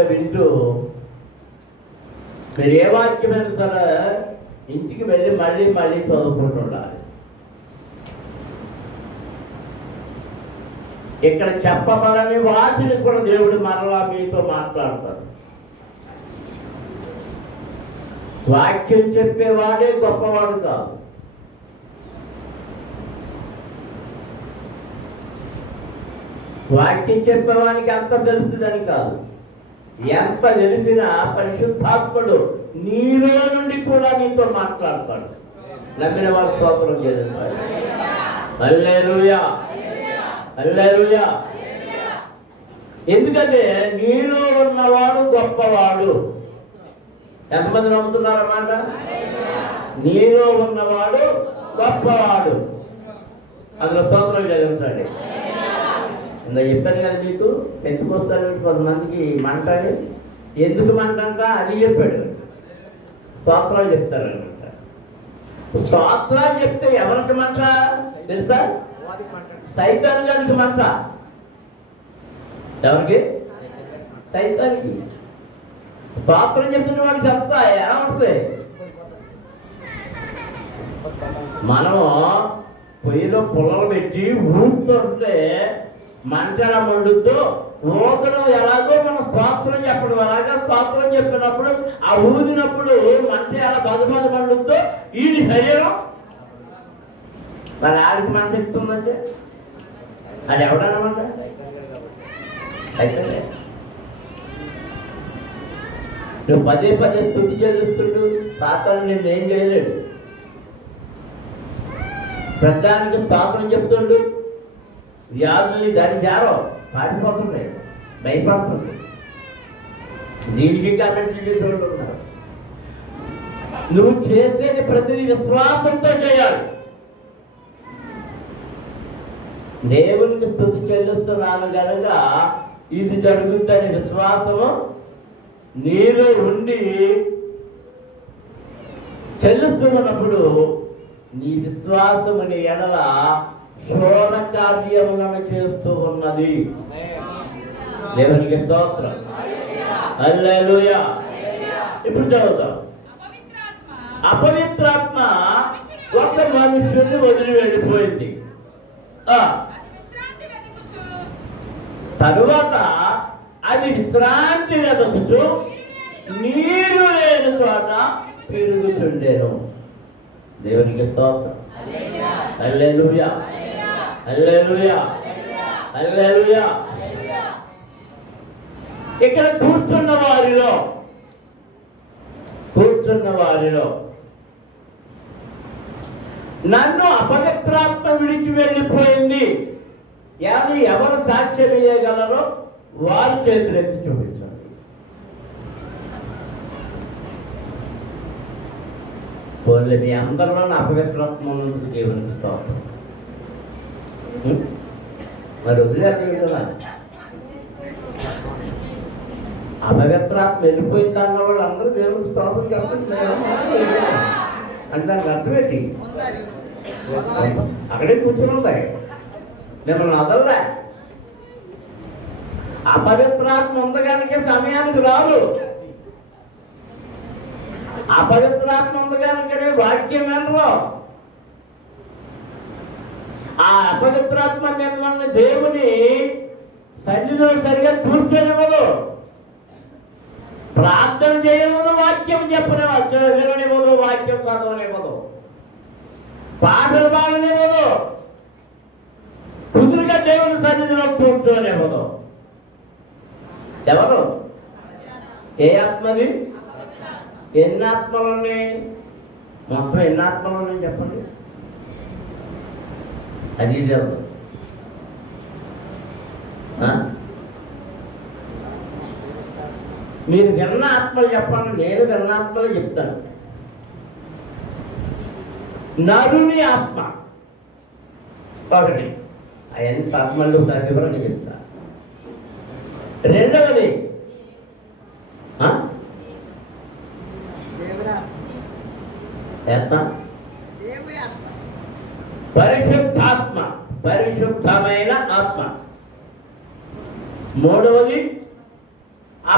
వింటూ మీరు ఏ వాక్యమైనా సరే ఇంటికి వెళ్ళి మళ్ళీ మళ్ళీ చదువుకుంటుండాలి. ఇక్కడ చెప్పబడని వాటిని కూడా దేవుడు మరలా మీతో మాట్లాడతాడు. వాక్యం చెప్పేవాడే గొప్పవాడు కాదు. వాక్యం చెప్పేవానికి అంత తెలుస్తుందని కాదు, ఎంత తెలిసినా పరిశుద్ధాత్ముడు నీలో నుండి కూడా నీతో మాట్లాడతాడు. నమ్మిన వారు స్తోత్రం చేస్తాడు. హల్లెలూయా, హల్లెలూయా. ఎందుకంటే నీలో ఉన్నవాడు గొప్పవాడు. ఎంతమంది నమ్ముతున్నారన్నమాట? నీలో ఉన్నవాడు గొప్పవాడు. అందులో స్తోత్రం చేయించండి. ఇందా చెప్పాను కదా మీకు, పెంచుకొస్తారు కొంతమందికి మంట. ఎందుకు మంట అంట అది చెప్పాడు. స్తోత్రాలు చెప్తారనమాట. స్తోత్రాలు చెప్తే ఎవరికి మంట తెలుసా? సైతాన్ గారికి మంట. ఎవరికి? సైతానికి. స్తోత్రం చెప్తున్న వాడికి చెప్తా ఏమవుతుంది? మనము పొయ్యిలో పుల్లలు పెట్టి ఊపుతుంటే మంట ఎలా మండుద్దో, ఊదడం ఎలాగో మనం స్తోత్రం చెప్పడం అలాగా స్తోత్రం చెప్పినప్పుడు ఆ ఊదినప్పుడు మంట ఎలా బదుబదు మండుద్దో ఈ శరీరం మరి ఆడికి మంట ఎక్కుతుందంటే అది ఎవడనమాట? అయితే నువ్వు పదే పదే స్తుతి చెల్లిస్తుండు, సాతాను నిన్ను ఏం చేయలేడు. పెద్దానికి స్తోత్రం చెప్తుండు, వ్యాధుల్ని దాని జారో పాటిపోతున్నాయి, భయపడుతుంది. దీనికి కామెంట్లు చేసేవాళ్ళు ఉన్నారు. నువ్వు చేసేది ప్రతిదీ విశ్వాసంతో చేయాలి. దేవునికి స్తుతి చెల్లిస్తున్నాను కనుక ఇది జరుగుతుందని విశ్వాసము నీలో ఉండి చెల్లిస్తున్నప్పుడు నీ విశ్వాసము నీ ఎడల శోధ కార్యములను చేస్తూ ఉన్నది. దేవునికి స్తోత్రం. హల్లెలూయా. ఇప్పుడు చదువుతాం. అపవిత్రాత్మ ఒక మనుషుని వదిలి వెళ్ళిపోయింది. తరువాత అది విశ్రాంతి వెతుకుచు నీరు లేని చోట తిరుగుతుండేను. దేవునికి స్తోత్రం. హల్లెలూయా, హల్లెలూయా, హల్లెలూయా. ఇక్కడ కూర్చున్న వారిలో నన్ను అపవిత్రాత్మ విడిచి వెళ్ళిపోయింది. ఎవరు సాక్ష్యం ఇయ్యగలరో వారి చేతులెత్తి చూపించండి. పోలే మీ అందరిలో అపవిత్రాత్మ ఉన్నందుకు దేవునికి స్తోత్రం. మరి వదిలేదు కదా. అపవిత్రాత్మ వెళ్ళిపోయింది అన్న వాళ్ళు అందరూ దేవునికి స్తోత్రం చెప్తున్నారు అంటే దానికి అర్థం ఏంటి? అక్కడే కూర్చుని ఉంటాయి, మిమ్మల్ని వదలలే. అపవిత్రాత్మ ఉంది కనుక సమయానికి రాదు. అపవిత్రాత్మ ఉంది కనుకనే వాక్యం వినరు. ఆ అపవిత్రాత్మ మిమ్మల్ని దేవుని సన్నిధిలో సరిగా కూర్చొనివ్వదు, ప్రార్థన చేయనివ్వదు, వాక్యం విననివ్వదు, వాక్యం చదవనివ్వదు, పాటలు పాడనివ్వదు, కుదురుగా దేవుని సన్నిధిలో కూర్చోనివ్వదు. ఎవరు? ఏ ఆత్మది? ఎన్ని ఆత్మలు ఉన్నాయి? మొత్తం ఎన్ని ఆత్మలు ఉన్నాయి చెప్పండి. అది లేదు. మీరు విన్న ఆత్మలు చెప్పండి, నేను విన్న ఆత్మలు చెప్తాను. నరుని ఆత్మ ఒకటి, అవన్నీ ఆత్మలు వివరణ చెప్తా. రెండవది పరిశుద్ధాత్మ, పరిశుద్ధమైన ఆత్మ. మూడవది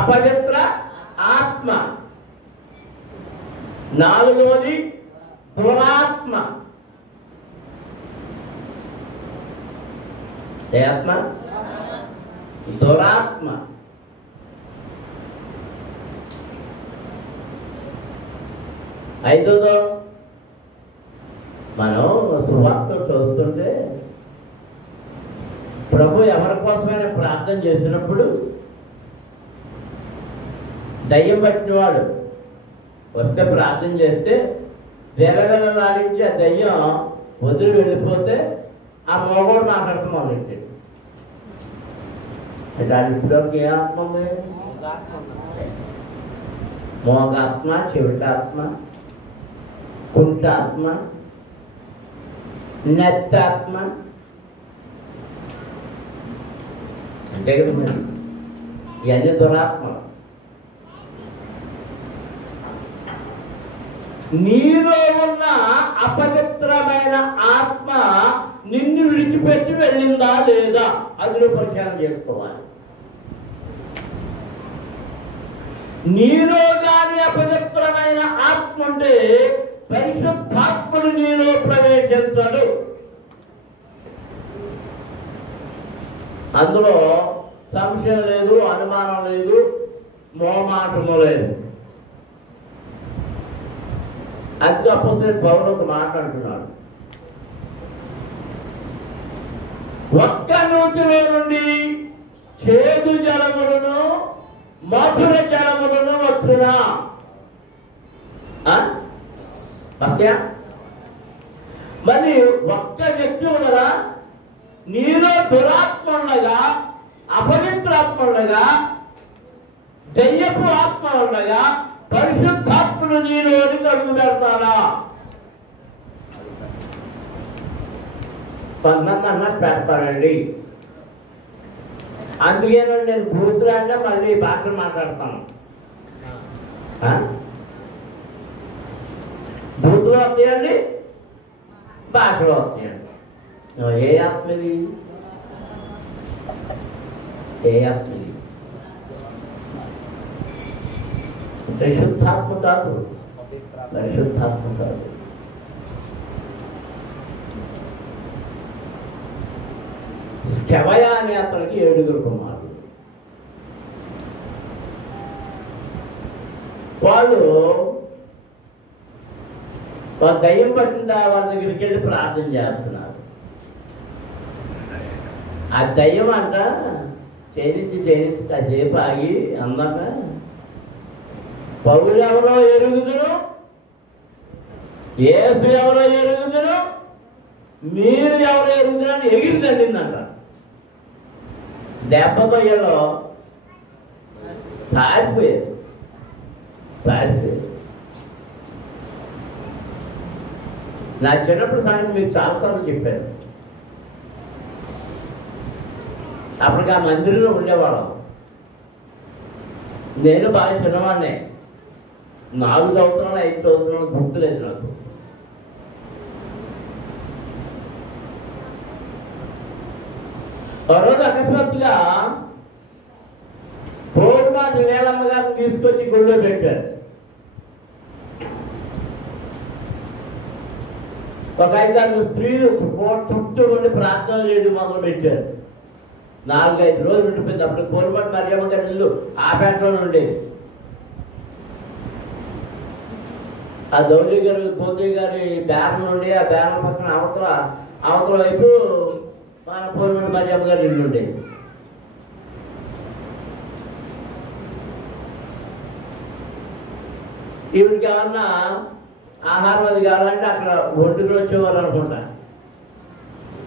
అపవిత్ర ఆత్మ. నాలుగవది దురాత్మ. ఏ ఆత్మ? దురాత్మ. ఐదోదో మనం సువార్త చదువుతుంటే ప్రభు ఎవరి కోసమైనా ప్రార్థన చేసినప్పుడు దయ్యం పట్టినవాడు వస్తే ప్రార్థన చేస్తే వేలవేలాడించి ఆ దయ్యం వదిలి వెళ్ళిపోతే ఆ మోగోడు మాట్లాడుతూ మొదలెట్టాడు. దాని ఇప్పటివరకు ఏ ఆత్మ ఉంది? మోగాత్మ, చెవిటాత్మ, కుంటాత్మ, నెత్తాత్మ. అంతే కదా మరి. ఇవన్నీ దురాత్మ. నీలో ఉన్న అపవిత్రమైన ఆత్మ నిన్ను విడిచిపెట్టి వెళ్ళిందా లేదా అది నువ్వు పరిశీలన చేసుకోవాలి. నీలో కానీ అపవిత్రమైన ఆత్మ ఉంటే పరిశుద్ధాత్ముడు నీలో ప్రవేశించడు. అందులో సంశయం లేదు, అనుమానం లేదు, మోమాటము లేదు. అందుకే అపోస్తలుడైన పౌలు ఒక మాట అంటున్నాడు, ఒక్క నూతిలో నుండి చేదు జలములను మధుర జలములను వచ్చునా? మరి ఒక్క వ్యక్తి ఉండగా నీలో దురాత్మ ఉండగా, అపవిత్రాత్మ ఉండగా, దయ్యపు ఆత్మ ఉండగా పరిశుద్ధాత్ముడు నీలోనికి అడుగు పెడతాడా? కొంతమంది అన్నట్టు పెడతాడండి. అందుకేనండి నేను బూతులు అంటే మళ్ళీ భాషలు మాట్లాడతాను. బూతులు వస్తాయండి, భాషలు వస్తాయండి. ఏ ఆత్మ ఇది? ఏ ఆత్మ ఇది? పరిశుద్ధాత్మ కాదు, పరిశుద్ధాత్మ కాదు. స్కెవయ అనే అతనికి 7 కుమారులు. వాళ్ళు దయ్యం పట్టిందా వాళ్ళ దగ్గరికి వెళ్ళి ప్రార్థన చేస్తున్నారు. ఆ దయ్యం అంట చేయించి కాసేపు ఆగి అన్నాక, పౌలు ఎవరో ఎరుగుదురు, యేసు ఎవరో ఎరుగుదురు, మీరు ఎవరో ఎరుగుదురు అని ఎగిరి తల్లిందంట. దెబ్బ బయ్యలో పారిపోయారు. నా చిన్నప్పుడు సాయంత్రం మీకు చాలాసార్లు చెప్పాను. అప్పటికి ఆ మందిరంలో ఉండేవాళ్ళం. నేను బాగా చిన్నవాడినే, 4 సంవత్సరాలు 5 సంవత్సరాలు గుర్తులేదు నాకు. ఆ రోజు అకస్మాత్తుగా పోరుమాటి నీలమ్మ గారిని తీసుకొచ్చి గుళ్ళో పెట్టారు. ఒక 5-6 స్త్రీలు చుట్టూ ఉండి ప్రార్థన చేయడం మొదలు పెట్టారు. 4-5 రోజులు ఉండిపోయింది. అప్పుడు పోరుమాటి మరియమ్మ గారి ఇల్లు ఆ పేటలో ఉండేది. ఆ దౌలి గారు పోతే గారి బ్యారం నుండి ఆ బ్యారం పక్కన అవతల వైపు మన పోరుమాటి మరియమ్మ గారి ఇల్లు ఉండేది. ఈవిడికి ఏమన్నా ఆహారం అది కావాలంటే అక్కడ ఒంటికి వచ్చేవారు అనుకుంటా.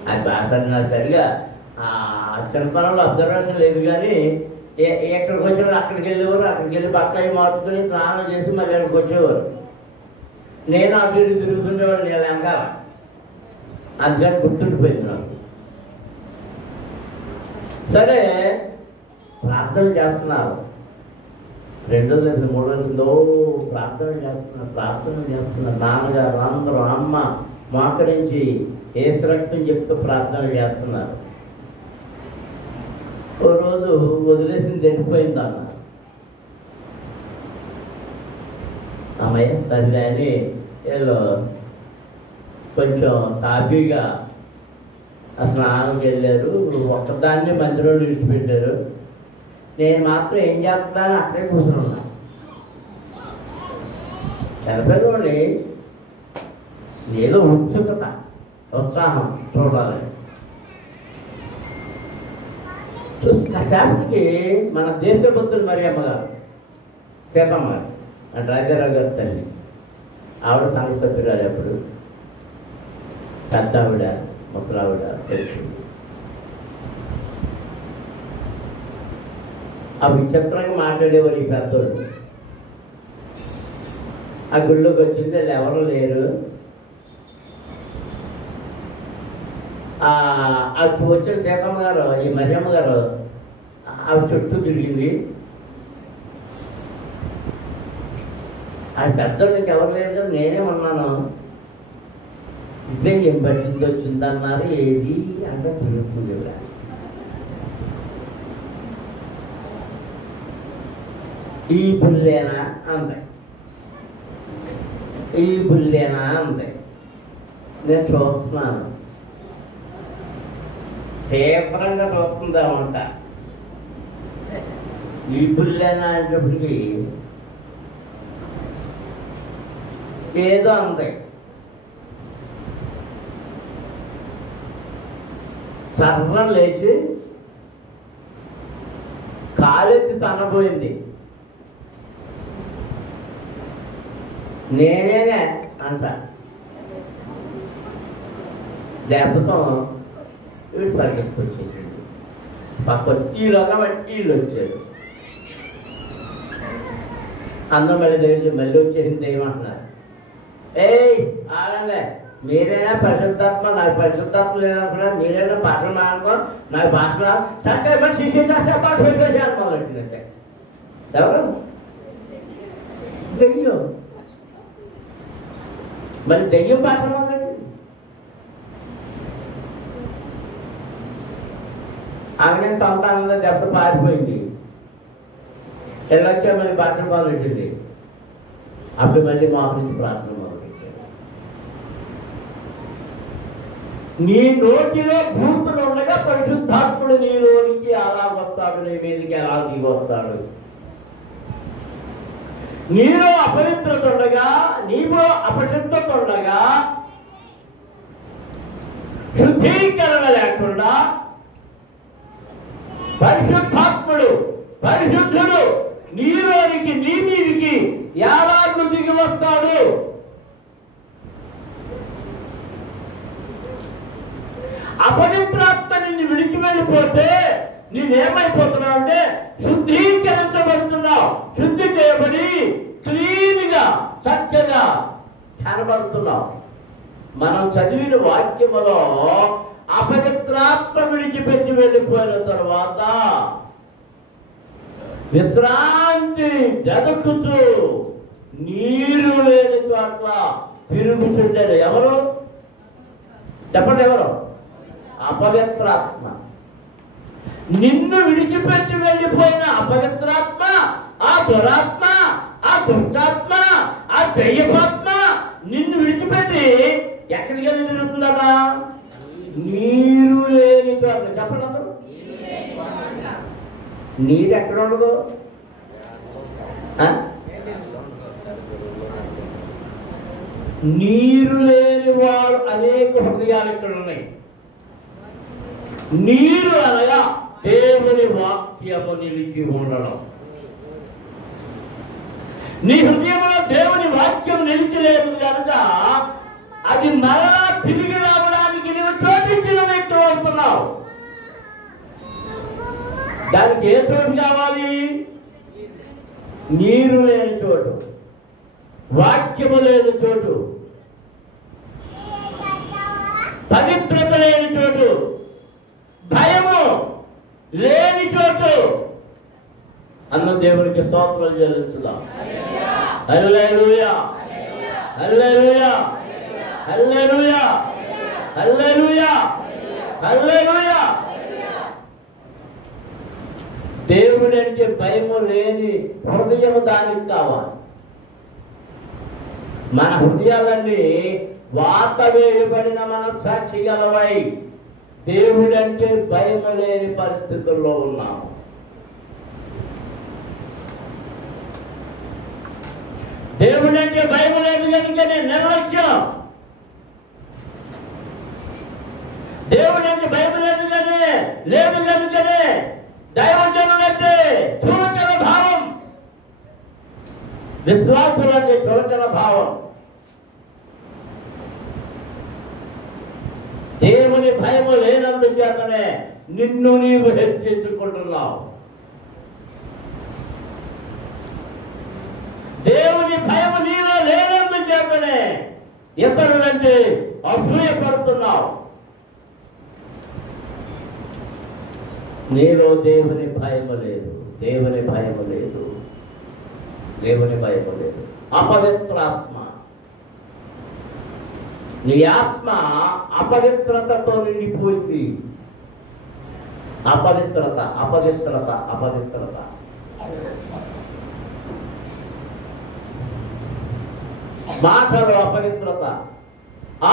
అది బాగా సరిగా చిన్నతనంలో అబ్జర్వేషన్ లేదు, కానీ ఎక్కడికి వచ్చేవారు అక్కడికి వెళ్ళేవారు. అక్కడికి వెళ్ళి బట్టలు మార్చుకొని స్నానం చేసి మళ్ళీ అక్కడికి వచ్చేవారు. నేను అటు ఇటు తిరుగుతుండేవాడు నేను వెనకాల. అందుకని గుర్తుండిపోయింది నాకు. సరే ప్రార్థన చేస్తున్నారు. 2వ తరగతి 3వ తరగతిలో ప్రార్థన చేస్తున్నారు. నాన్నగారు అందరూ అమ్మ మోకరించి ఏసు రక్తం చెప్తూ ప్రార్థన చేస్తున్నారు. ఓ రోజు వదిలేసింది వెళ్ళిపోయింది అన్నారు. అమ్మయ్య సరే అని వీళ్ళు కొంచెం తాపీగా స్నానంకి వెళ్ళారు. ఒక్కదాన్ని మందిలో విడిచిపెట్టారు. నేను మాత్రం ఏం చేస్తాను అక్కడే కూర్చున్నా. చనిపోయినోడి ఏదో ఉత్సుకత, ఉత్సాహం చూడాలి. కాసేపటికి మన దేశభక్తులు మరియమ్మ గారు, సీతమ్మ గారు అంటే రాజారావు గారి తల్లి, ఆవిడ సంఘ సభ్యురాలు. అప్పుడు పెద్ద ఆవిడ, ముసలావిడ తెలిసింది. ఆ విచిత్రంగా మాట్లాడేవారు ఈ పెద్దోళ్ళు. ఆ గుళ్ళోకి వచ్చింది, వాళ్ళు ఎవరు లేరు. అది వచ్చిన సీతమ్మ గారు, ఈ మరియమ్మ గారు ఆవిడ చుట్టూ తిరిగింది. ఆ పెద్దోళ్ళకి ఎవరు లేరు కదా, నేనే ఉన్నాను. ఇదే ఏం పట్టింది వచ్చిందన్నారు. ఏది అంటే తిరుగుతుంది. ఈ బుల్లేనా అంది, ఈ బుల్లేనా అంది. నేను చూస్తున్నాను, తీవ్రంగా చూస్తుందామంట. ఈ బుల్లేనా అనేటప్పటికి ఏదో అంది. సర్రం లేచి కాలెత్తి తనబోయింది. నేనేనే అంట. దెబ్బతో వీడు పరిగెత్తుకొచ్చేసాడు. పక్క ఈలోగా వీళ్ళు వచ్చారు. అందరం మళ్ళీ వచ్చేసింది. ఏమంటున్నారు? ఏయ్ ఆడంలే, మీరైనా పరిశుద్ధాత్మ, నాకు పరిశుద్ధాత్మ లేదనుకున్నా. మీరైనా భాషలు మాట్లాడుకో, నాకు భాషలో చక్కగా శిష్యు చేస్తే భాష మొదలెట్టిందంటే ఎవరు దెయ్యం. మరి దెయ్యం భాష మొదలెట్టింది. ఆమె సంతానంలో దెబ్బ పారిపోయింది. ఎల్లొచ్చా మళ్ళీ భాషలు మొదలెట్టింది. అప్పుడు మళ్ళీ మా నుంచి ప్రార్థన మొదలెట్టారు. నీ నోటిలో భూతులు ఉండగా పరిశుద్ధాత్ముడు నీలోనికి అలా వస్తాడు, నీ మీదకి అలా దిగి వస్తాడు. నీలో అపవిత్రత ఉండగా, నీలో అపశుద్ధత ఉండగా, శుద్ధీకరణ లేకుండా పరిశుద్ధాత్ముడు, పరిశుద్ధుడు నీలోనికి, నీ మీదికి ఎలాగూ దిగి వస్తాడు. అపవిత్రాత్మ నిన్ను విడిచి వెళ్ళిపోతే నీవేమైపోతున్నావు అంటే శుద్ధీకరించబడుతున్నావు. శుద్ధి చేయబడి క్లీన్ గా, చక్కగా కనబడుతున్నావు. మనం చదివిన వాక్యములో అపవిత్రాత్మ విడిచిపెట్టి వెళ్ళిపోయిన తర్వాత విశ్రాంతి వెతుకుతూ నీరు లేని చోట్ల తిరుగుతుండేది ఎవరు చెప్పండి? ఎవరు? అపవిత్రాత్మ. నిన్ను విడిచిపెట్టి వెళ్ళిపోయిన అపవిత్రాత్మ, ఆ దురాత్మ, ఆ దుష్టాత్మ, ఆ దయ్యపాత్మ నిన్ను విడిచిపెట్టి ఎక్కడికి వెళ్ళి తిరుగుతుందట? నీరు లేని చోట. చెప్పండి, నీరు ఎక్కడ ఉండదు? నీరు లేని వాడు అనేక హృదయాలు ఇక్కడ ఉన్నాయి. నీరు అనగా దేవుని వాక్యము నిలిచి ఉండడం. నీ హృదయంలో దేవుని వాక్యం నిలిచలేదు కనుక అది మరలా తిరిగి రావడానికి నీవు చోటించిన వ్యక్తి అవుతున్నావు. దానికి ఏ చోటు కావాలి? నీరు లేని చోటు, వాక్యము లేని చోటు, పవిత్రత లేని చోటు, భయము లేని చోటు. అన్న దేవునికి స్తోత్రాలు చెల్లించుదాం. హల్లెలూయా, హల్లెలూయా, హల్లెలూయా, హల్లెలూయా, హల్లెలూయా. దేవుడు అంటే భయము లేని హృదయము దానికి కావాలి. మన హృదయాలన్నీ వాత వేయబడిన మనస్సాక్షి గలవై దేవుడంటే భయం లేని పరిస్థితుల్లో ఉన్నాము. దేవుడంటే భయం లేదు కనుకనే నిర్లక్ష్యం. దేవుడంటే భయం లేదు కనుకనే దైవజనులంటే చులకన భావం, విశ్వాసులంటే చులకన భావం. దేవుని భయము లేనందుచేతనే నిన్ను నీవు హెచ్చించుకుంటున్నావు. దేవుని భయము నీలో లేనందుచేతనే ఇతరులంటే అసూయపడుతున్నావు. నీలో దేవుని భయము లేదు, దేవుని భయము లేదు, దేవుని భయము లేదు. అపవిత్రాత్మ, నీ ఆత్మ అపవిత్రతతో నిండిపోయింది. అపవిత్రత అపవిత్రత అపవిత్రత. మాటలు అపవిత్రత,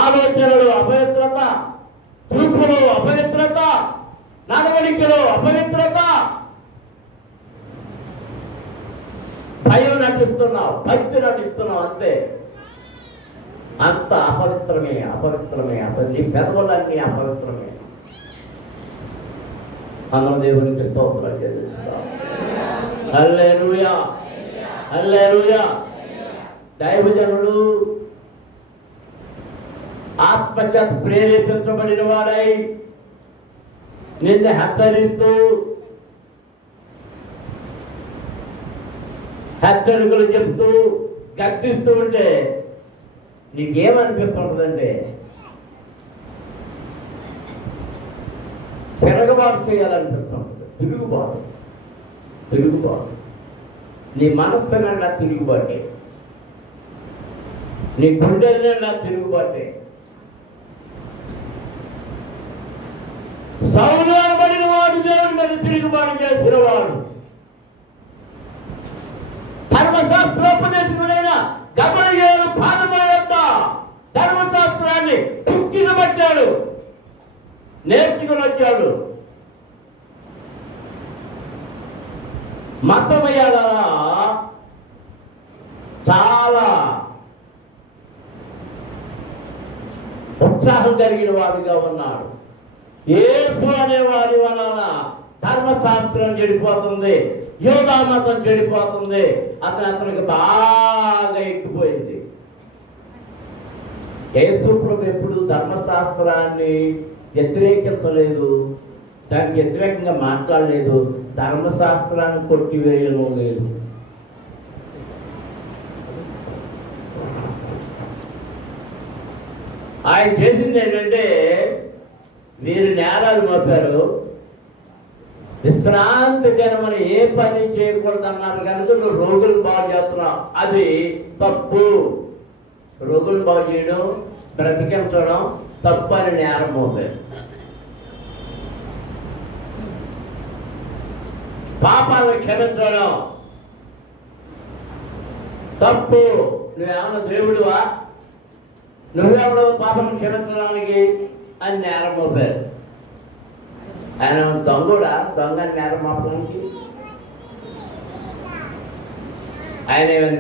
ఆలోచనలు అపవిత్రత, చూపులు అపవిత్రత, నడవడికలో అపవిత్రత. భయం నటిస్తున్నావు, భక్తి నటిస్తున్నావు, అంతే. అంత అపవిత్రమే అపవిత్రమే నీ పెదవులన్నీ అపవిత్రమే. అన్న దేవునికి స్తోత్రం చెల్లిస్తాం. హల్లెలూయా హల్లెలూయా. దైవజనుడు ఆత్మచేత ప్రేరేపించబడిన వాడై నిన్ను హెచ్చరిస్తూ హెచ్చరికలు చెప్తూ గర్తిస్తూ ఉంటే నీకేమనిపిస్తుంటుందంటే తిరగబాటు చేయాలనిపిస్తుంటుంది. తిరుగుబాటు నీ మనస్సు నిండా తిరుగుబాటే, నీ గుండెల నిండా తిరుగుబాటే. సౌలు అనబడిన వాడు దేవుడి మీద తిరుగుబాటు చేసిన వాడు. ధర్మశాస్త్రోపదేశకుడైన గమలీయేలు పాదముల యొద్ద ధర్మశాస్త్రాన్ని పుట్టిన పట్టాడు, నేర్చుకుని వచ్చాడు. మతమయ్యాల చాలా ఉత్సాహం కలిగిన వాడిగా ఉన్నాడు. యేసు అనేవాడి వలన ధర్మశాస్త్రం చెడిపోతుంది, యూదా మతం చెడిపోతుంది. అతనికి బాగా ఎక్కిపోయింది. యేసు ప్రభు ఎప్పుడు ధర్మశాస్త్రాన్ని వ్యతిరేకించలేదు, దానికి వ్యతిరేకంగా మాట్లాడలేదు, ధర్మశాస్త్రాన్ని కొట్టివేయడం లేదు. ఆయన చేసింది ఏంటంటే వీరు నేరాలు మోపారు, విశ్రాంతి దినమని ఏ పని చేయకూడదు అన్నారు కనుక నువ్వు రోగులు బాగు చేస్తున్నావు, అది తప్పు. రోగులు బాగు చేయడం, బ్రతికించడం తప్పు అని నేరం మోపారు. పాపాలను క్షమించడం తప్పు. నువ్వేమన్నా దేవుడువా, నువ్వెవడో పాపం క్షమించడానికి అని నేరం మోపారు. ఆయన దొంగడా, దొంగని నేరం మోపడానికి? ఆయన ఏమైనా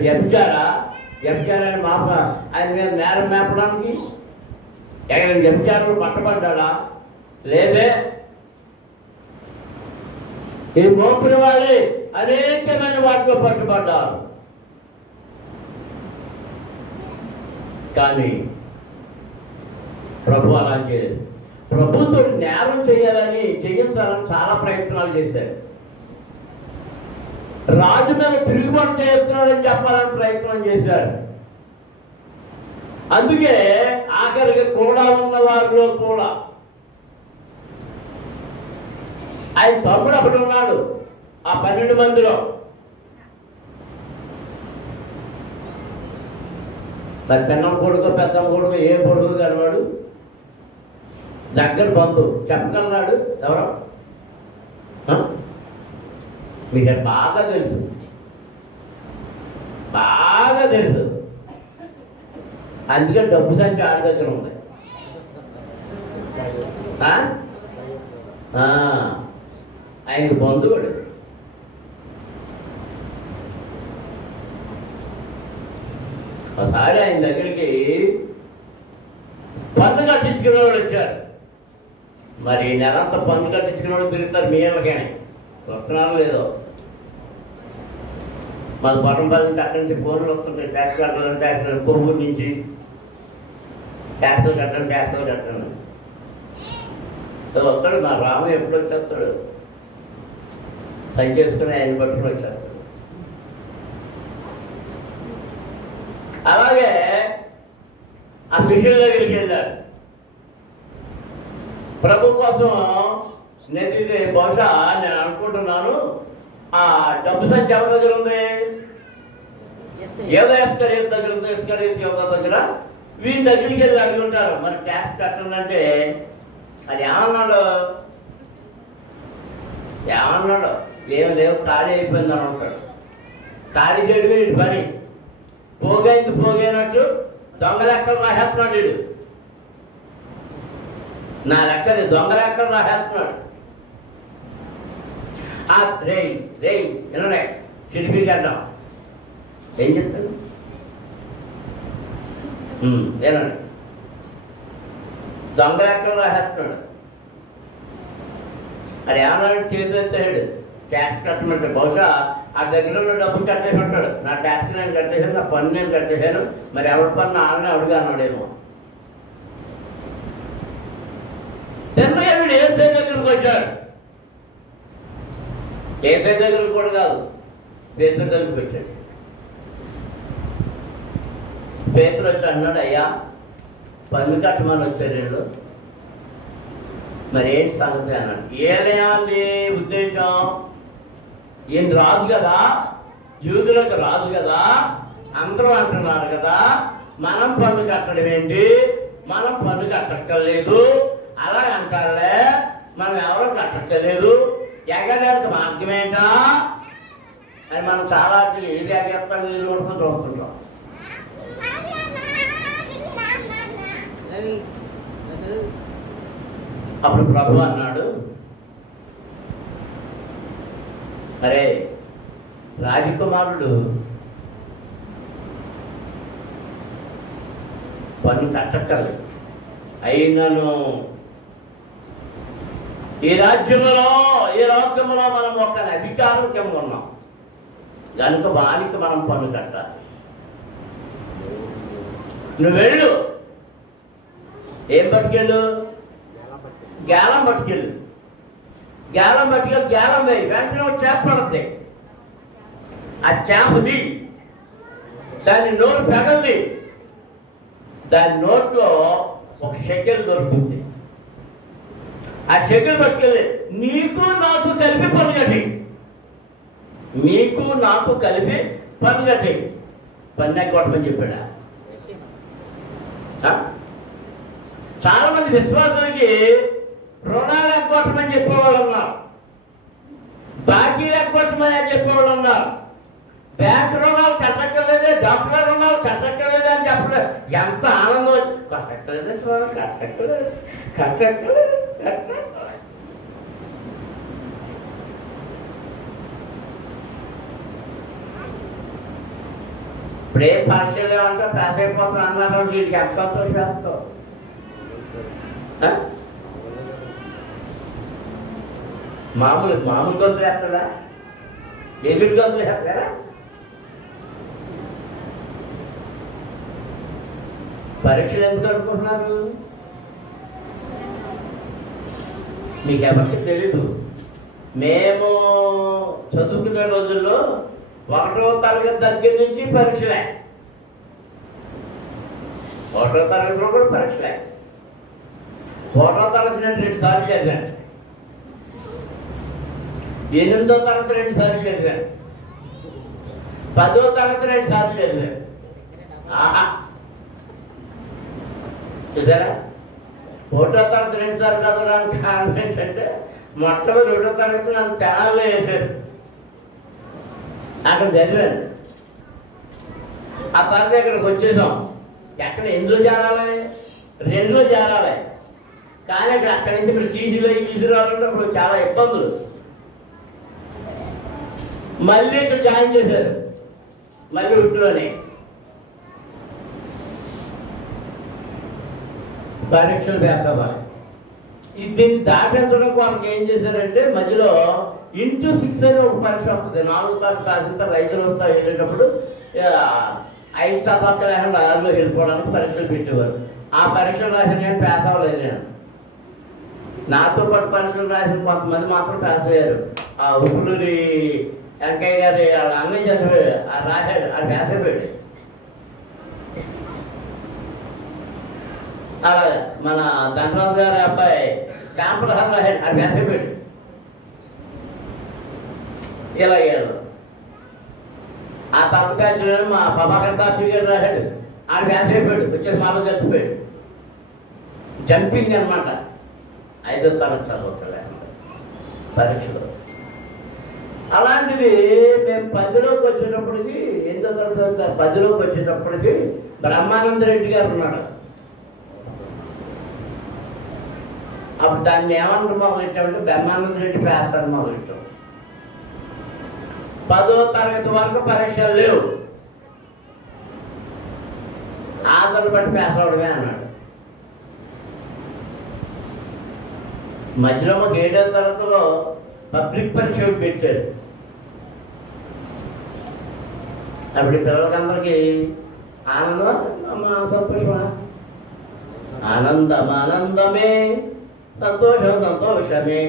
వ్యభిచారాన్ని మాప ఆయన మీద నేరం మేపడానికి? ఎక్కడ వ్యభిచారులు పట్టబడ్డా? లేదే. ఈ మోపిన వాళ్ళే అనేకమైన వాటిలో పట్టుబడ్డారు. కానీ ప్రభు అలా చేయలేదు. ప్రభుత్వం నేరం చేయించాలని చాలా ప్రయత్నాలు చేశారు. రాజు మీద తిరుగుబాటు చేస్తున్నాడని చెప్పాలని ప్రయత్నం చేశారు. అందుకే ఆఖరికి కూడా ఉన్న వారిలో కూడా ఆయన తమ్ముడు ఒకటి ఉన్నాడు ఆ 12 మందిలో. పెన్నమ్మ కొడుకు పెద్దమ్మ కొడుకు ఏ కొడుకు కనవాడు, దగ్గర బంధువు చెప్పగలన్నాడు. ఎవరో మీకు బాగా తెలుసు. అందుకే డబ్బు సంఖ్య ఆడి దగ్గర ఉంది. ఆయనకు బంధువుడు. ఒకసారి ఆయన దగ్గరికి పన్ను కట్టించుకునే వాళ్ళు వచ్చారు. మరి నెలంతా పన్ను కట్టించుకునే వాళ్ళు తిరుగుతారు మీ ఏళ్ళకని వస్తున్నారో లేదో. మాకు పట్టణపల్లి అక్కడి నుంచి ఫోన్లు వస్తుంటాయి, ట్యాక్స్ కట్టాలని, ట్యాక్స్ కొవ్వూరు నుంచి ట్యాక్సులు కట్టండి, ట్యాక్సులు కట్టండి. వస్తాడు మా రాము, ఎప్పుడు వచ్చేస్తాడు సైన్ చేసుకుని ఆయన పట్టుకుని వచ్చేస్తాడు. అలాగే ఆ శిష్యుల దగ్గరికి వెళ్ళాడు. ప్రభు కోసం నెత్తితే బహుశా నేను అనుకుంటున్నాను ఆ డబ్బు సంఖ్య ఎవరి దగ్గర ఉంది? ఏదో ఇస్కరియతు దగ్గర ఉంది. ఇస్కరియతు యోధా దగ్గర. వీరి దగ్గరికి వెళ్ళి అడిగి ఉంటారు, మరి ట్యాక్స్ కట్టండి అంటే అది ఏమన్నాడు? ఏం లేవు, ఖాళీ అయిపోయిందని ఉంటాడు. ఖాళీ చేయడం వీడి పని. పోగైంది పోగైనట్టు దొంగ లెక్కలు రాసేస్తున్నాడు వీడు. నా లెక్కది దొంగ లెక్కలు రాసేస్తున్నాడు. వినడే చిడిపి గడ్డం ఏం చెప్తాడు? వినండి, దొంగ లెక్కలు రాసేస్తున్నాడు. అది ఏమన్నాడు? చేతులు ఎత్తాడు ట్యాక్స్ కట్టమంటే. బహుశా ఆ దగ్గర ఉన్న డబ్బులు కట్టేసి ఉంటాడు. నా ట్యాక్స్ నేను కట్టేసాను, నా పన్ను నేను కట్టేశాను, మరి ఎవరి పన్ను ఆడనే అడుగు అన్నాడేమో. తిన్నగా వీడు ఏసై దగ్గరకు వచ్చాడు. ఏసై దగ్గరకు కూడా కాదు, పేతురు దగ్గరికి వచ్చాడు. పేతురు వచ్చి అన్నాడు, అయ్యా పన్ను కట్టమని వచ్చారు వీళ్ళు, మరి ఏంటి సంగతి అన్నాడు. ఏదైనా ఉద్దేశం? ఈయన రాదు కదా, యూదులకు రాదు కదా, అందరూ అంటున్నారు కదా, మనం పన్ను కట్టడం ఏంటి, మనం పన్ను కట్టక్కర్లేదు అలా అంటారులే, మనం ఎవరో కట్టక్కర్లేదు, ఎగడానికి మార్గం ఏంటా అని మనం చాలా ఏది ఎగేస్తాం వీళ్ళు కూడా చూస్తుంటాం. అప్పుడు ప్రభు అన్నాడు, అరే రాజకుమారుడు పన్ను కట్టక్కర్లేదు, అయినను ఈ రాజ్యంలో మనం ఒక అధికారం కింద ఉన్నాం కనుక వానికి మనం పన్ను కట్టాలి. నువ్వు వెళ్ళు, ఏం పట్టుకెళ్ళు? గేలం పట్టుకెళ్ళు. గేలం పట్టుకెళ్ళి గేలం వేయి, వెంటనే ఒక చేప పడుతుంది. ఆ చేపది దాని నోరు పెగల్ది, దాని నోట్లో ఒక షెకెల్ దొరుకుతుంది. ఆ షెకెల్ పట్టుకెళ్ళి నీకు నాకు కలిపి పన్ను కట్టి, నీకు నాకు కలిపి పన్ను కట్టి, పన్ను ఎగ్గొట్టమని చెప్పాడా? చాలా మంది విశ్వాసానికి రుణాలు ఎగ్గొట్టమని చెప్పేవాళ్ళు ఉన్నారు, బాకీలు ఎగ్గొట్టమని అని చెప్పేవాళ్ళు ఉన్నారు, బ్యాంక్ రుణాలు కట్టక్కర్లేదే, డాక్టర్ రుణాలు కట్టక్కర్లేదే అని చెప్పలేదు. ఎంత ఆనందం! కట్టక్కర్లేదే, కట్టక్కర్లేదు, కట్టక్కర్లేదు. ఇప్పుడే పరీక్షలు ఏమంటే పాస్ అయిపోతాను అన్నారు, వీటికి ఎంత సంతోషం. మామూలు గొంతులు వేస్తారా? ఎదురు గొంతులు వేస్తారా? పరీక్షలు ఎందుకు అనుకుంటున్నారు? మీకు ఎవరికి తెలీదు. మేము చదువుకునే రోజుల్లో 1వ తరగతి దగ్గర నుంచి పరీక్షలే, 1వ తరగతిలో కూడా పరీక్షలే. 1వ తరగతి నేను 2 సార్లు చదివాను, 8వ తరగతి 2 సార్లు చదివాను, 10వ తరగతి 2 సార్లు చదివాను. చూసారా? 1వ తరగతి 2 సార్లు చదవడానికి కారణం ఏంటంటే మొట్టమొదటి 2వ తరగతి నన్ను తెనాల్లో వేశారు, అక్కడ చదివాను. ఆ తర్వాత ఇక్కడికి వచ్చేసాం. ఎక్కడ ఎందులో చేరాలి? 2లో చేరాలి. కానీ ఇక్కడ అక్కడి నుంచి ఇప్పుడు టీసీలో తీసుకురావాలంటే ఇప్పుడు చాలా ఇబ్బందులు. మళ్ళీ ఇక్కడ జాయిన్ చేశారు, మళ్ళీ ఉట్టులోనే పరీక్షలు వేసుకోవాలి. దీన్ని దాటించడం వాళ్ళకి ఏం చేశారంటే మధ్యలో ఇంటూ 6 అని ఒక పరీక్ష వస్తుంది. 4 తరగతి రాసిన రైతులతో వెళ్ళేటప్పుడు 5 చదవక లేకుండా 6లో వెళ్ళిపోవడానికి పరీక్షలు పెట్టేవారు. ఆ పరీక్షలు రాసిన నేను పాస్ అవ్వలేదు. నేను నాతో పాటు పరీక్షలు రాసిన కొంతమంది మాత్రం పాస్ అయ్యారు. ఆ ఉప్పులూరి వెంకయ్య గారి అన్నీ చదివాడు, రాశాడు, అది పాస్ అయిపోయాడు. అలాగే మన ధనరాజు గారి అబ్బాయి శ్యాంప్రసాద్ రాశాడు, అది పాస్ అయిపోయాడు. ఇలా అయ్యారు. ఆ తరగతి మా ప్రభాకర్ తాతీ గారు రాశాడు, ఆడు పాస్ అయిపోయాడు. వచ్చేసి మాలో చచ్చిపోయాడు. జంపింగ్ అనమాట. 5వ తరగతి చదువుతాడు పరీక్షలో. అలాంటిది మేము 10లోకి వచ్చేటప్పటికి, 8వ తరగతి 10లోకి వచ్చేటప్పటికి బ్రహ్మానంద రెడ్డి గారు ఉన్నాడు. అప్పుడు దాన్ని ఏమన్నా మొదలెట్టామంటే బ్రహ్మానంద రెడ్డి పాస్ అని మొదలెట్టాం. 10వ తరగతి వరకు పరీక్షలు లేవు, ఆధార్ బట్టి పాస్ అవడమే అన్నాడు. మధ్యలో మాకు 7వ తరగతిలో పబ్లిక్ పరీక్షలు పెట్టాడు. అప్పుడు పిల్లలకందరికీ ఆనందమా సంతోషమా? ఆనందం ఆనందమే, సంతోషం సంతోషమే.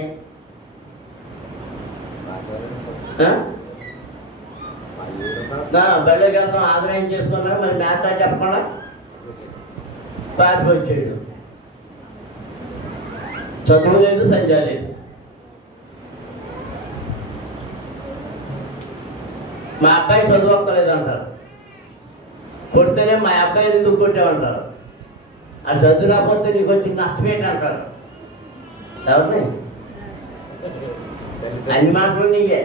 బళ్ళే గంతం ఆగ్రహం చేసుకున్నా మరి మ్యాథ్స్ చెప్పకుండా పారిపోయాడు. చదువు లేదు, సంధ్య లేదు. మా అబ్బాయి చదువుకోలేదు అంటారు. కొడితేనే మా అబ్బాయి ఎందుకు కొట్టామంటారు. అది చదువు రాకపోతే నీకు వచ్చి నష్టమేంటి అంటారు. ఎవరిని అన్ని మాటలు నీకే,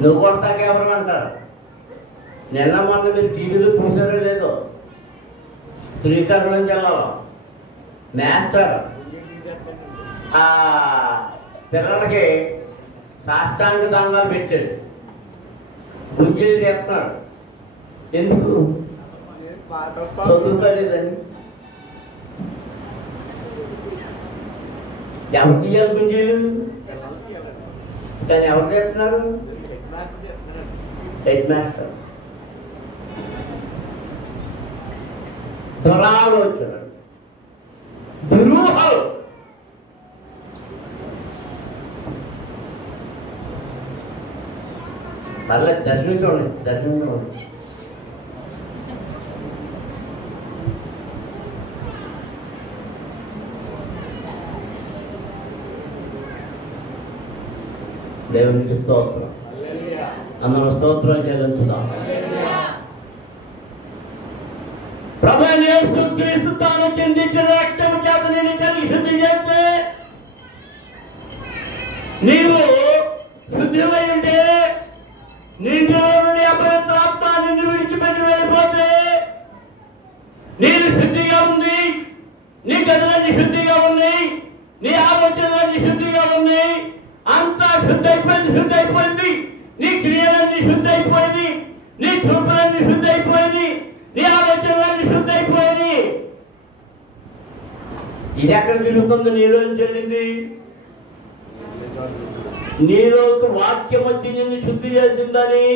నువ్వు కొడతాక ఎవరు అంటారు. నిన్న మొన్న మీరు టీవీలో చూసారో లేదో, శ్రీకాకుళం జిల్లాలో మాస్టర్ పిల్లలకి సాష్టాంగ దండాలు పెట్టాడు. గుంజలు చేస్తున్నాడు. ఎందుకు? చదువుకోలేదండి. ఎవరు తీయాలి గుంజీలు? దాన్ని ఎవరు చేస్తున్నారు? Head master. దురాలోచన, దురూహలు. పర్లేదు, దర్శించండి, దర్శించండి. దేవునికి స్తోత్రం. అందరూ స్తోత్రం చెల్లించుదాం. ప్రభువైన యేసుక్రీస్తు తాను చిందించిన రక్తం చేత నిన్ను కలిగి శుద్ధి చేస్తే, నీవు శుద్ధివై ఉంటే, నీటిలో నుండి అపవిత్రాత్మ నిన్ను విడిచిపెట్టి వెళ్ళిపోతే, నీరు శుద్ధిగా ఉంది, నీ గదులన్నీ శుద్ధిగా ఉన్నాయి, నీ ఆలోచనలన్నీ శుద్ధిగా ఉన్నాయి, అంతా శుద్ధైపోయింది. నీ క్రియలన్నీ శుద్ధైపోయింది, నీ చూపులన్నీ శుద్ధైపోయింది, నీ ఆలోచనలన్నీ శుద్ధైపోయింది. ఇది ఎక్కడ తిరుగుతుంది? నీలో చెల్లింది. నీలోకి వాక్యం వచ్చి నిన్ను శుద్ధి చేసిందని,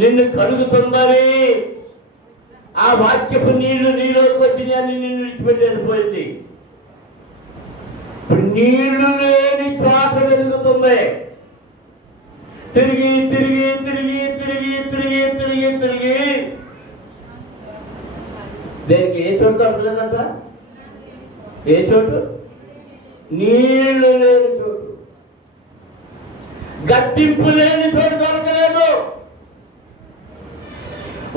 నిన్ను కడుగుతుందని, ఆ వాక్యపు నీళ్లు నీలోకి వచ్చి అని నిన్ను విడిచిపెట్టి వెళ్ళిపోయింది. ఇప్పుడు నీళ్లు లేని చోట వెలుగుతుంది. తిరిగి తిరిగి తిరిగి తిరిగి తిరిగి తిరిగి తిరిగి దేనికి ఏ చోటు దొరకలేదంట? ఏ చోటు? నీళ్లు లేని చోటు, గట్టింపు లేని చోటు దొరకలేదు.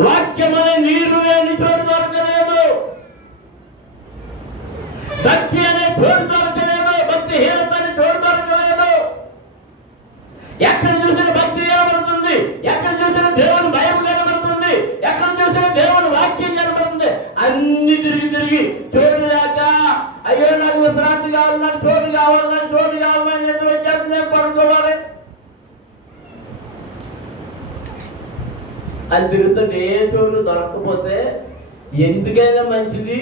వాక్యం అనే నీరు లేని చోటు దొరకలేదు. భక్తి అనే చోటు దొరకలేదు. భక్తిహీనత అనే చోటు దొరకలేదు. ఎక్కడ చూసిన భక్తి కనబడుతుంది, ఎక్కడ చూసిన దేవుని భయం కనబడుతుంది, ఎక్కడ చూసిన తిరిగి చోటు లేక అయ్యో నాకు విశ్రాంతి కావాలన్నా చోటు కావాలని నిద్ర వచ్చేది నేను పడుకోవాలి అది తిరుగుతుంటే ఏ చోటు దొరకకపోతే ఎందుకైనా మంచిది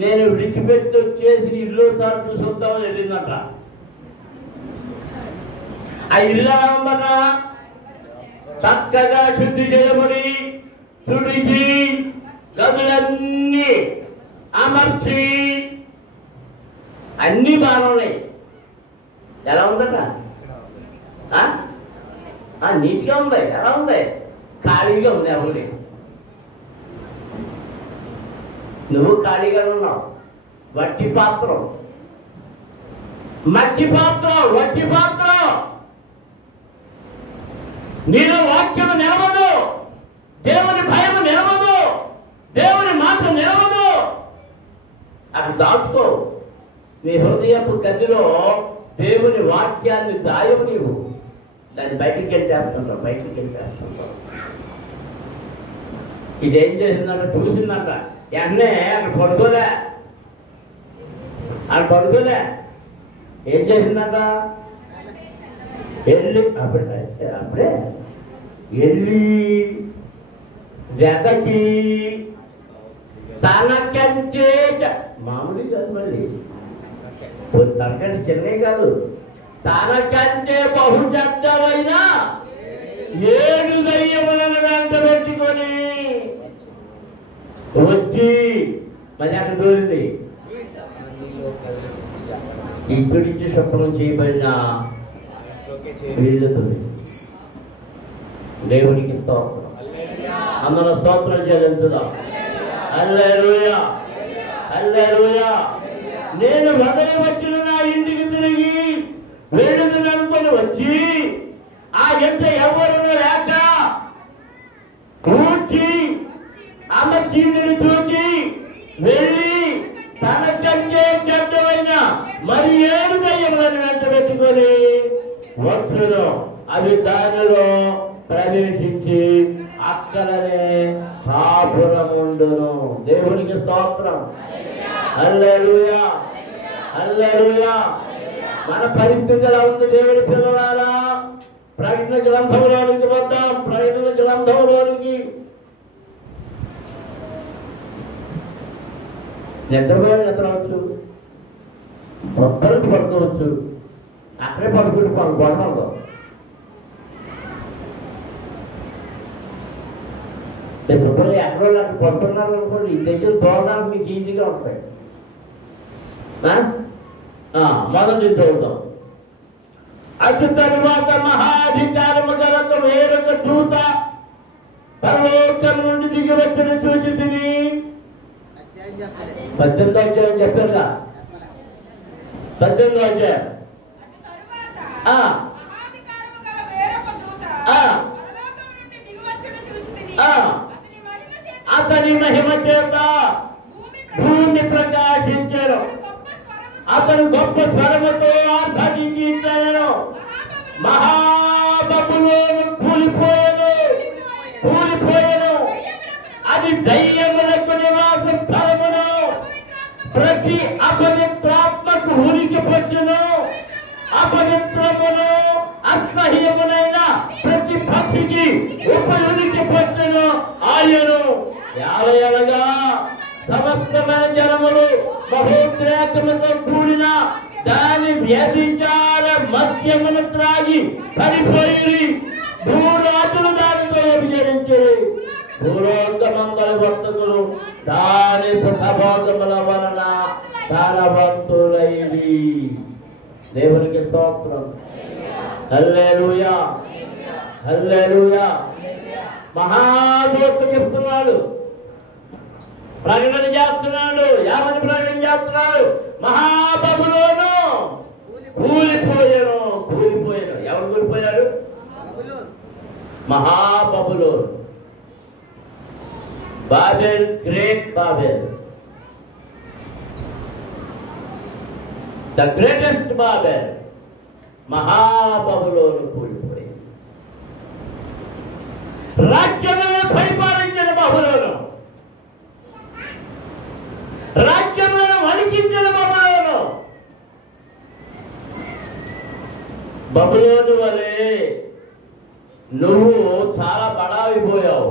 నేను విడిచిపెట్టి వచ్చేసి ఇల్లు సార్ చూసుకుంటామని వెళ్ళిందట. ఆ ఇల్లు ఎలా ఉందట? చక్కగా శుద్ధి చేయబడి తుడిచి గదులన్నీ అమర్చి అన్ని బాగున్నాయి. ఎలా ఉందట? నీట్గా ఉంది. ఎలా ఉంది? ఖాళీగా ఉంది. ఎవరి నువ్వు ఖాళీగా ఉన్నావు. వట్టి పాత్రం, మట్టి పాత్రం, వట్టి పాత్రం. నీలో వాక్యం నిలవదు, దేవుని భయం నిలవదు, దేవుని మాట నిలవదు. అక్కడ దాచుకో. నీ హృదయపు గదిలో దేవుని వాక్యాన్ని దాయవు. నీవు దాన్ని బయటికి వెళ్ళేస్తుంటావు. ఇదేం చేసిందంట? చూసిందంట. వెంటనే అక్కడ పడుకోలే. ఏం చేసిందంట? అప్పుడే వెళ్ళి జగకి తనకంటే మామూలు కాదు, మళ్ళీ తనకంటే చిన్నవి కాదు, తనకంటే బహుచద్దమైన 7 దయ్యములను వెంట పెట్టుకొని వచ్చి మరి అక్కడ దూరింది. ఇక్కడి నుంచి శుభ్రం చేయబడిన వీళ్ళతుంది. దేవునికి స్తోత్రం. అందరూ స్తోత్రం చెల్లించుదాం. హల్లెలూయా, హల్లెలూయా. నేను వదిలి వచ్చిన నా ఇంటికి తిరిగి వెళ్ళుదనుకొని వచ్చి ఆ ఎంత ఎవరు లేక కూర్చి ఆమె చీని చూచి వెళ్ళి తనకంటే చెడ్డమైన మరి 7 దయ్యములను వెంట పెట్టుకొని వచ్చును. అవి దానిలో ప్రవేశించి అక్కడనే కాపురముండును. దేవునికి స్తోత్రం. హల్లెలూయా, హల్లెలూయా. మన పరిస్థితి ఎలా ఉంది దేవుని పిల్లలారా? ప్రకటన గ్రంథంలోనికి వద్దాం. ప్రకటన గ్రంథంలోనికి. నిద్రవచ్చు, మొక్కలకు పడుకోవచ్చు, అక్కడే పడుకుంటూ గొడవలు. శుభ్రంగా ఎక్కడో అక్కడ పడుతున్నారు అనుకోండి, ఈ దగ్గర చూడడానికి మీకు ఈజీగా ఉంటాయి. మొదటి చూద్దాం. అటు తరువాత మహాధికారము గల వేరొక దూత పరలోకం నుండి దిగి వచ్చిన చూచి తిని 18వ అధ్యాయం చెప్పారుగా. 18వ అధ్యాయం. అతని మహిమ చేత భూమి ప్రకాశించారు. అతను గొప్ప స్వరముతో ఆర్భటించాను. మహాబబులోను కూలిపోయాను. అది దయ్యములకు నివాస స్థలమును, ప్రతి అపవిత్రాత్మకు ఉనికి వచ్చును. అపవిత్రమును అసహ్యమునైన ప్రతి పక్షికి ఉపయునికి వచ్చును. ఆయను యాలయనగా సమస్తమైన జనములు మహోద్రేకముతో కూడిన దాని వ్యభిచార మద్యమును త్రాగి పడిపోయి భూరాజులు దానితో వ్యభిచరించారు. భూలోకమంగళ వర్తకులు దాని సుఖభోగముల వలన ధనవంతులైరి. దేవునికి స్తోత్రం. హల్లెలూయా, హల్లెలూయా. మహాదూత చెప్తున్నాడు, ప్రకటన చేస్తున్నాడు. యావని ప్రకటన చేస్తున్నాడు. మహాబబులోను కూలిపోయాను. ఎవరు కూలిపోయాడు? మహాబబులోను. Babel, great Babel, the greatest Babel. మహాబబులోను కూలిపోయింది. రాజ్యములను పరిపాలించిన బబులోను నువ్వు చాలా బడాయిపోయావు.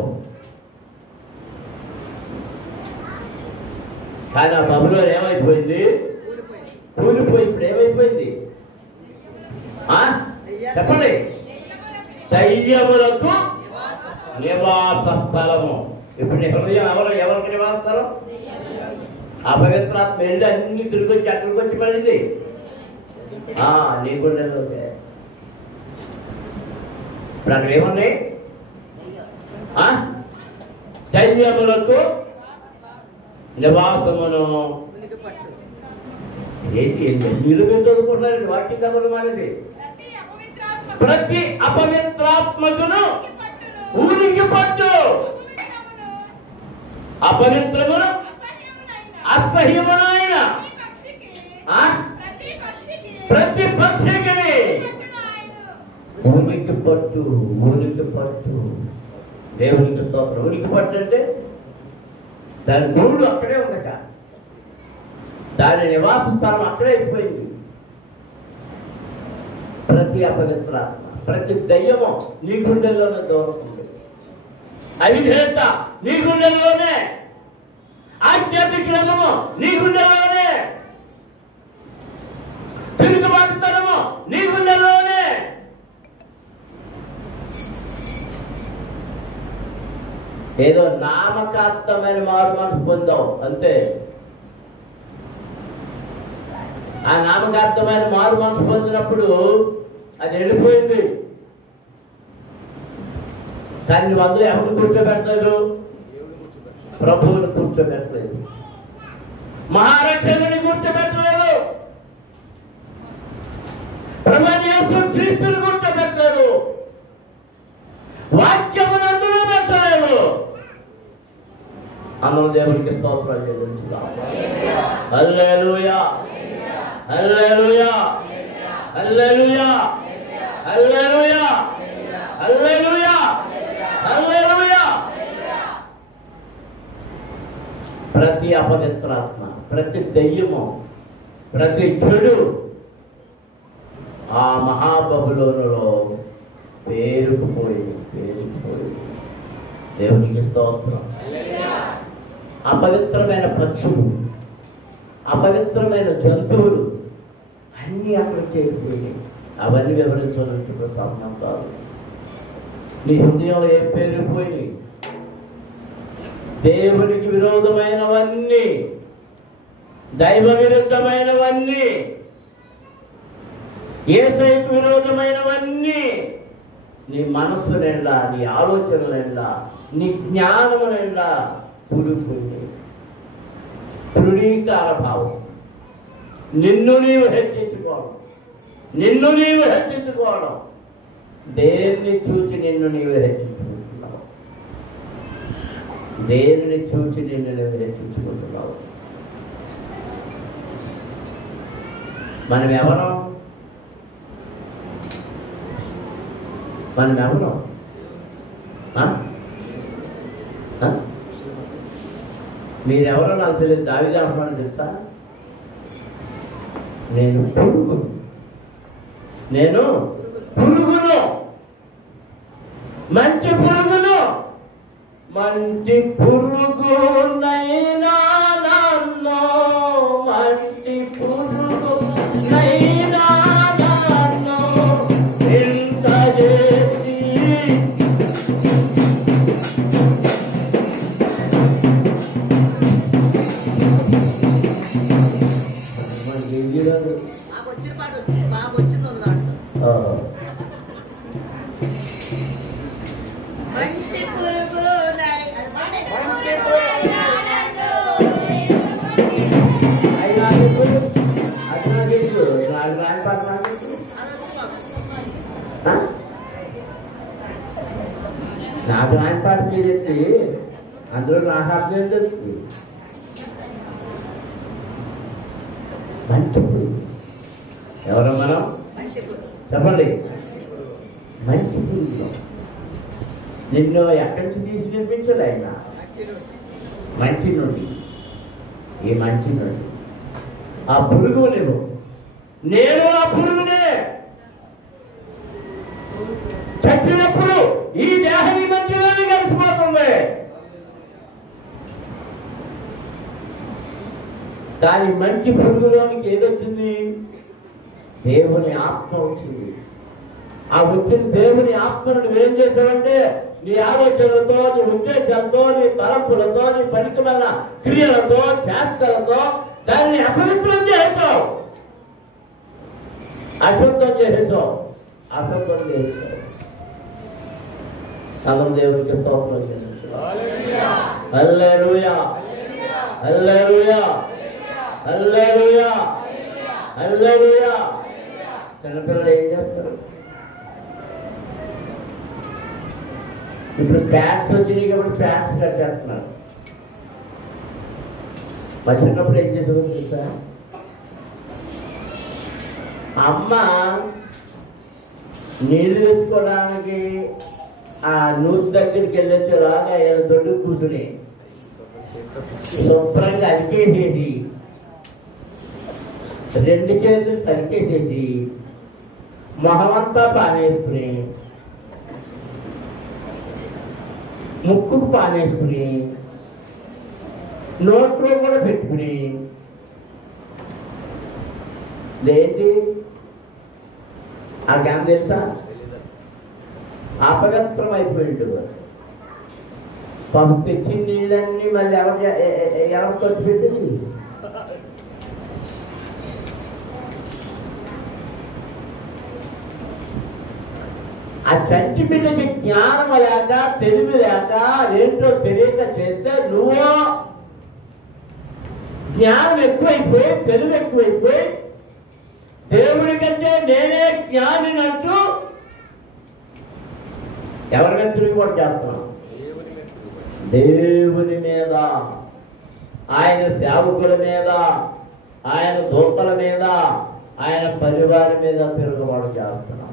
కానీ ఆ బబులోన్ ఏమైపోయింది? కూలిపోయి ఇప్పుడు ఏమైపోయింది? చెప్పండి. దయ్యములకు నివాస స్థలము. ఇప్పుడు నీ హృదయం ఎవరికి నివాస స్థలం? అపవిత్రాత్మ వెళ్ళి అన్ని తిరిగి వచ్చి అక్కడికి వచ్చి పడింది నీ గుండెల్లోకే. ఇప్పుడు అక్కడ ఏముంది? దయ్యములకు నివాసమును. ఏంటి మీరు చదువుకుంటున్నారండి వాక్య కథలు మానేసి. ప్రతి అపవిత్రాత్మకును ఊరికి పట్టు. అపవిత్రమును అసహ్యమునైన ప్రతి పక్షికి ఊరికి పట్టు. ఊరికి పట్టు. దేవునికి స్తోత్రం. ఊరికి పట్టు అంటే దాని గూడు అక్కడే ఉండక దాని నివాస స్థానం అక్కడే అయిపోయింది. ప్రతి అపవిత్రాత్మ, ప్రతి దయ్యము నీ గుండెల్లోనే దూరకుంది. అవిధేయత నీ గుండెల్లోనే, ఆధ్యాత్మిక రంగము నీ గుండెల్లోనే, తిరుగుబాటుతనము నీ గుండెల్లోనే. ఏదో నామకార్థమైన మారు మనసు పొందావు అంతే. ఆ నామకార్థమైన మారు మనసు పొందినప్పుడు అది వెళ్ళిపోయింది. కానీ నువ్వు అందరూ ఎవరిని కూర్చోబెట్టలేదు? ప్రభువుని కూర్చోబెట్టలేదు. మహారక్షకుని కూర్చోబెట్టలేదు. ప్రభువు క్రీస్తుని కూర్చోబెట్టలేదు. వాక్యమును అందులో పెట్టలేదు. అందరూ దేవునికి స్తోత్రాలు చెల్లించుదాం. హల్లెలూయా, హల్లెలూయా, హల్లెలూయా, హల్లెలూయా, హల్లెలూయా, హల్లెలూయా. ప్రతి అపవిత్రాత్మ, ప్రతి దెయ్యము, ప్రతి చెడు ఆ మహాబబులోనులో పేరుకుపోయింది. దేవునికి స్తోత్రం. అపవిత్రమైన పక్షులు, అపవిత్రమైన జంతువులు అన్నీ అక్కడ చేరిపోయి అవన్నీ వివరించాలంటే సమయం కాదు. నీ హృదయంలో ఏం పేరుపోయి దేవునికి విరోధమైనవన్నీ, దైవ విరుద్ధమైనవన్నీ, యేసయ్యకు విరోధమైనవన్నీ నీ మనస్సు నిండా, నీ ఆలోచన నిండా, నీ జ్ఞానము నిండా కూలిపోయింది. తృణీకార భావం, నిన్ను నీవు హెచ్చించుకోవడం, నిన్ను నీవు హెచ్చించుకోవడం. దేన్ని చూచి నిన్ను నీవు హెచ్చించుకుంటున్నావు? దేన్ని చూచి నిన్ను నీవు హెచ్చించుకుంటున్నావు? మనం ఎవరం? మనం ఎవరం? మీరెవరో నాకు తెలియదు. దావీదు అంటున్నాను తెలుసా? నేను పురుగును, నేను పురుగును, మంచి పురుగును, మంచి పురుగునైనా నన్ను, మంచి పురుగునైనా నన్ను ఇంత చేసి నాకు రాని పాట మీరు చెప్తే అందులో నాకు అర్థం తెలుస్తుంది. మంచి ఎవరో మనం చెప్పండి. మంచి పురుగులో నిన్ను ఎక్కడి నుంచి తీసి చూపించాడు ఆయన? మంచి నుండి. ఈ మంచి నుండి ఆ పురుగు నువ్వు, నేను ఆ పురుగునే. చచ్చినప్పుడు ఈ దేహం ఈ మధ్యలోనే కలిసిపోతుంది. కానీ మంచి పురుగులోనికి ఏదొచ్చింది? దేవుని ఆత్మ వచ్చింది. ఆ వచ్చిన దేవుని ఆత్మను నువ్వేం చేశావంటే నీ ఆలోచనలతో, నీ ఉద్దేశాలతో, నీ తలంపులతో, నీ పరికమైన క్రియలతో, చేష్టలతో దాన్ని అపవిత్రం చేసావు, అశుద్ధం చేసావు, అశుద్ధం చేసావు. అందరం దేవుడికి స్తోత్రం చేస్తాం. హల్లెలూయా, హల్లెలూయా, హల్లెలూయా, హల్లెలూయా. చిన్నపిల్లలు ఏం చేస్తారు? ఇప్పుడు ప్యాంట్స్ వచ్చినాయి కాబట్టి ప్యాంట్స్ కట్టేస్తున్నారు. మా చిన్నప్పుడు ఏం చేసేదో తెలుసా? అమ్మ నీళ్ళు తెచ్చుకోవడానికి ఆ నూతి దగ్గరికి వెళ్ళొచ్చేలాగా ఏదో దొడ్డు కూర్చుని శుభ్రంగా అరికేసేసి 2 చేతులు తరికేసేసి మొహమంతా పానేసుకుని ముక్కుకు పానేసుకుని నోట్లో కూడా పెట్టుకుని ఏంటి నాకేం తెలుసా? అపవిత్రం అయిపోయింది. పంపు తెచ్చిన నీళ్ళన్నీ మళ్ళీ ఎవరు ఖర్చు పెట్టింది? ఆ చంటి బిడ్డకి జ్ఞానం లేక, తెలివి లేక, ఏంటో తెలియక చేస్తే నువ్వు జ్ఞానం ఎక్కువైపోయి, తెలివి ఎక్కువైపోయి దేవుడి కంటే నేనే జ్ఞానినంటూ ఎవరిగా తిరుగుబాటు చేస్తున్నాం? దేవుని మీద, ఆయన సేవకుల మీద, ఆయన దూతల మీద, ఆయన పరివారం మీద తిరుగుబాటు చేస్తున్నాం.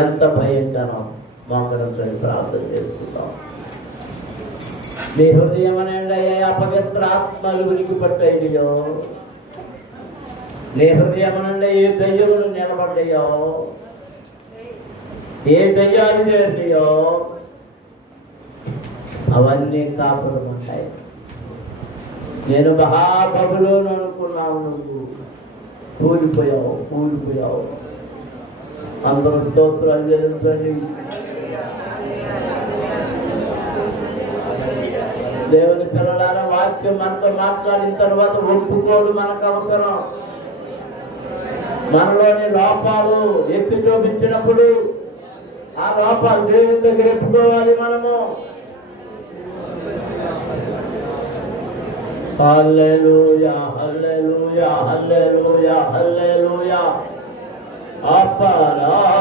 ఎంత భయంకరం! మోకరించని ప్రార్థన చేసుకుంటాం. నీ హృదయం అనండి అపవిత్ర ఆత్మలు ఉనికి పట్టయ్యో, నీ హృదయం అనండి ఏ దయ్యములు నిలబడ్డాయో, ఏ దయ్యాలు చేరినాయో అవన్నీ కాపురం ఉంటాయి. నేను మహాబబులోను అనుకున్నావు, నువ్వు కూలిపోయావు, కూలిపోయావు. అందరూ స్తోత్రాలు చెల్లించండి. దేవుని పిల్లలారా, వాక్యం మనతో మాట్లాడిన తర్వాత ఒప్పుకోడు మనకు అవసరం. మనలోని లోపాలు ఎత్తి చూపించినప్పుడు ఆ లోపాలు దేవుని దగ్గర ఎత్తుకోవాలి మనము. హల్లెలూయా, హల్లెలూయా, హల్లెలూయా, హల్లెలూయా. అపరాధములు